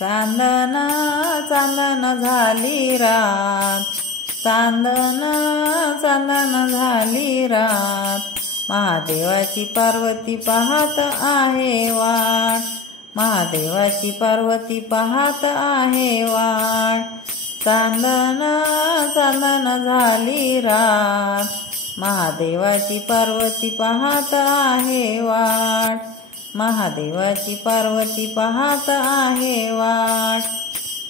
चांदन चांदन झाली रात, चांदन चांदन झाली रात, महादेवाची पार्वती पाहत आहे वाट, महादेवाची पार्वती पाहत आहे वाट, चांदन चांदन झाली रात, महादेवाची पार्वती पाहत आहे वाट, महादेवाची पार्वती पाहत आहे वाट,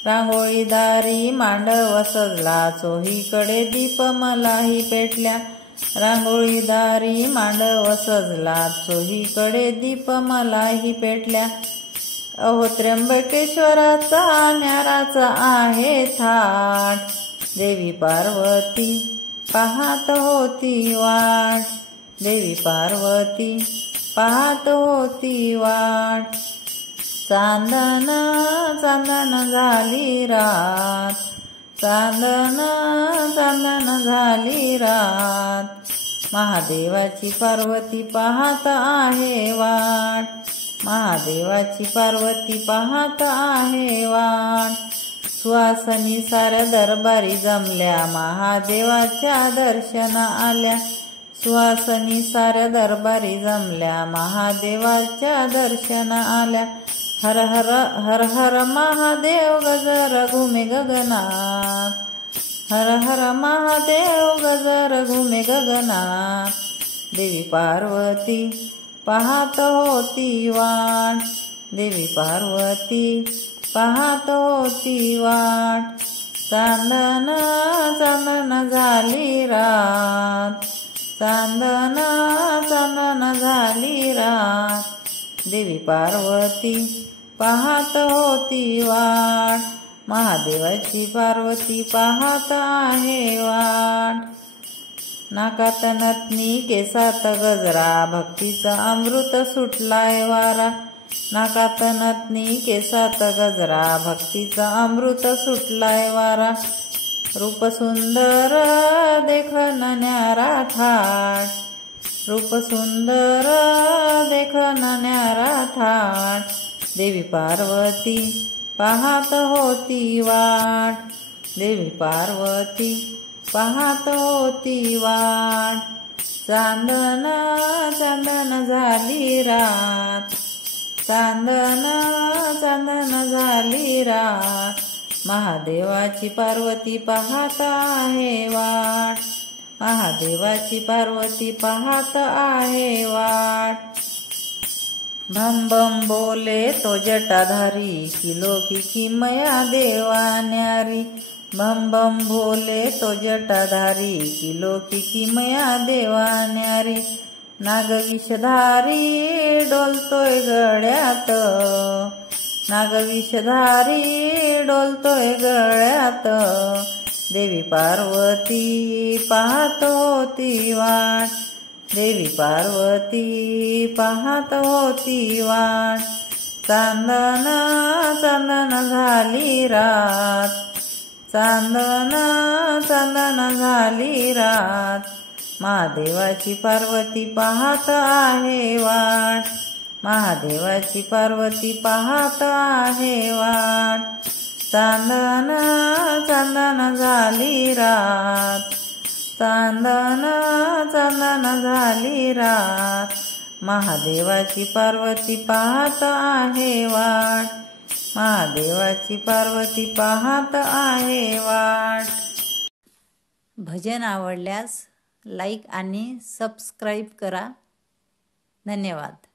रांगोळीदारी मांडव सजला, चोहीकडे दीप मलाही पेटल्या, रांगोळीदारी मांडव सजला, चोहीकडे दीप मलाही पेटल्या, अहो त्र्यंबकेश्वराचा न्याराचा आहे थाट, देवी पार्वती पाहत होती वाट, देवी पार्वती पाहत होती वाट, चांदन चांदन झाली रात, चांदन चांदन झाली रात, महादेवाची पार्वती पाहत आहे वाट, महादेवाची पार्वती पाहत आहे वाट, सुवासनी साऱ्या दरबारी जमल्या, महादेवाच्या दर्शन आल्या, सुवासनी साऱ्या दरबारी जमल्या, महादेवाच्या दर्शन आल्या, हर हर हर हर महादेव गजर घुमे गगनात, हर हर महादेव गजर घुमे गगनात, देवी पार्वती पाहत होती वाट, देवी पार्वती पाहत होती वाट, चांदन चांदन झाली रात, चांदन चांदन झाली रात, देवी पार्वती पाहत होती वाट, महादेवाची पार्वती पाहत आहे वाट, नाकात नथनी केसात गजरा, भक्तीचा अमृत सुटलाय वारा, नाकात नथनी केसात गजरा, भक्तीचा अमृत सुटलाय वारा, रूप सुंदर देखन न्यारा थाट, रूप सुंदर देखन न्यारा थाट, देवी पार्वती पाहत होती वाट, देवी पार्वती पाहत होती वाट, चांदन चांदन झाली रात, चांदन चांदन झाली रात, महादेवाची पार्वती पाहत आहे वाट, महादेवाची पार्वती पाहत आहे वाट, भम भम बोले तो जटाधारी, किलोकी किमया देवा न्यारी, भम भम बोले तो जटाधारी, किलोकी किमया देवा न्यारी, नागविषधारी डोलतोय गळ्यात, नागविषधारी डोलतोय गळ्यात, देवी पार्वती पाहत होती वाट, देवी पार्वती पाहत होती वाट, चांदन चांदन झाली रात, चांदन चांदन झाली रात, महादेवाची पार्वती पाहत आहे वाट, महादेवाची पार्वती पाहत आहे वाट, चांदन चांदन झाली रात, चांदन चांदन झाली रात, महादेवाची पार्वती पाहत आहे वाट, महादेवाची पार्वती पाहत आहे वाट. भजन आवडल्यास लाईक आणि सबस्क्राईब करा. धन्यवाद.